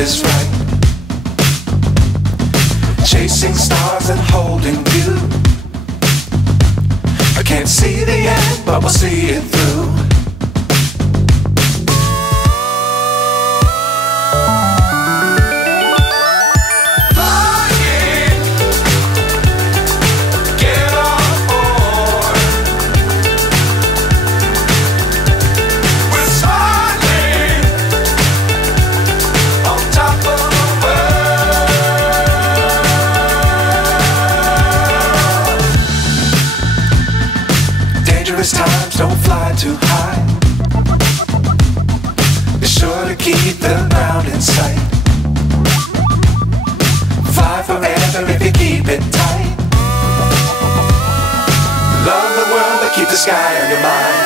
is right. Chasing stars and holding you. I can't see the end, but we'll see it through. Times don't fly too high. Be sure to keep the ground in sight. Fly forever if you keep it tight. Love the world but keep the sky on your mind.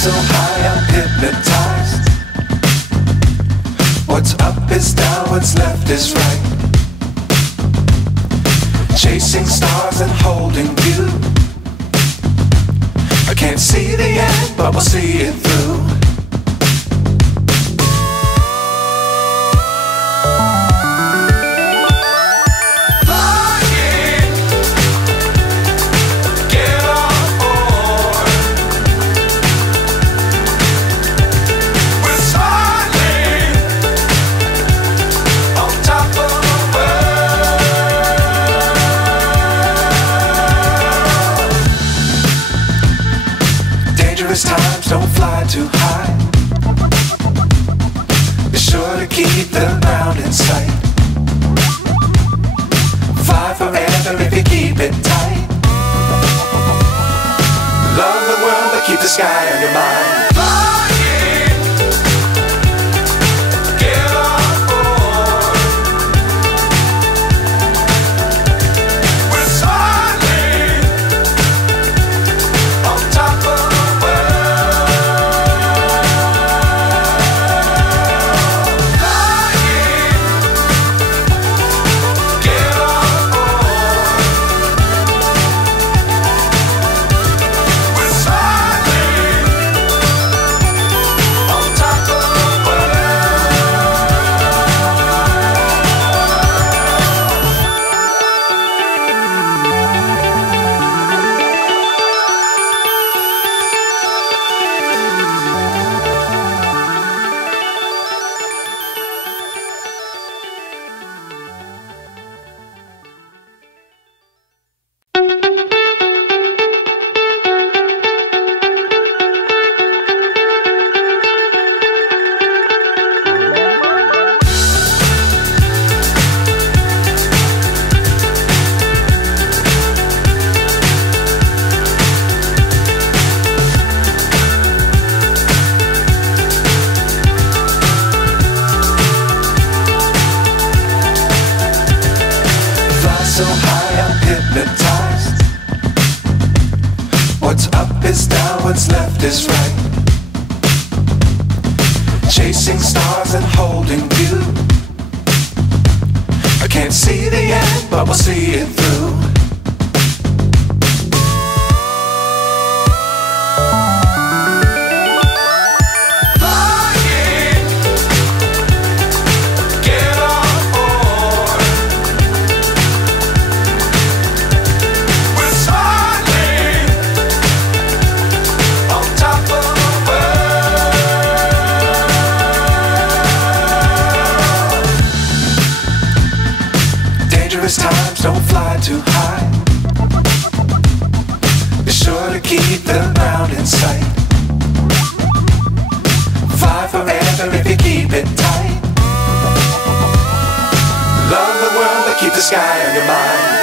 So high I'm hypnotized. What's up is down, what's left is right. Chasing stars and holding you. I can't see the end, but we'll see it through. Times don't fly too high. Be sure to keep the ground in sight. Fly forever if you keep it tight. Love the world but keep the sky on your mind. So high I'm hypnotized. What's up is down, what's left is right. Chasing stars and holding you. I can't see the end, but we'll see it through. don't fly too high. Be sure to keep the ground in sight. Fly forever if you keep it tight. Love the world but keep the sky on your mind.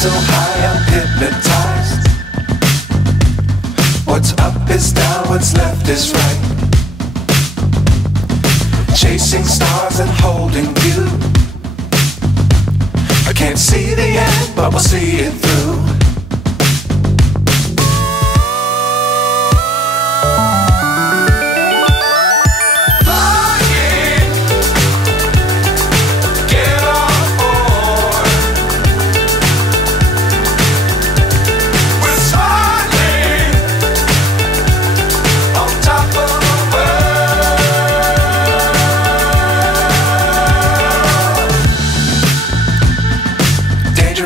So high I'm hypnotized. What's up is down, what's left is right. Chasing stars and holding you. I can't see the end, but we'll see it through.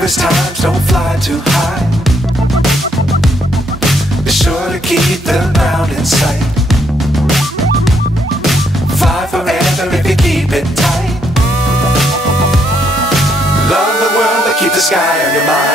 Times don't fly too high. Be sure to keep the ground in sight. Fly forever if you keep it tight. Love the world but keep the sky on your mind.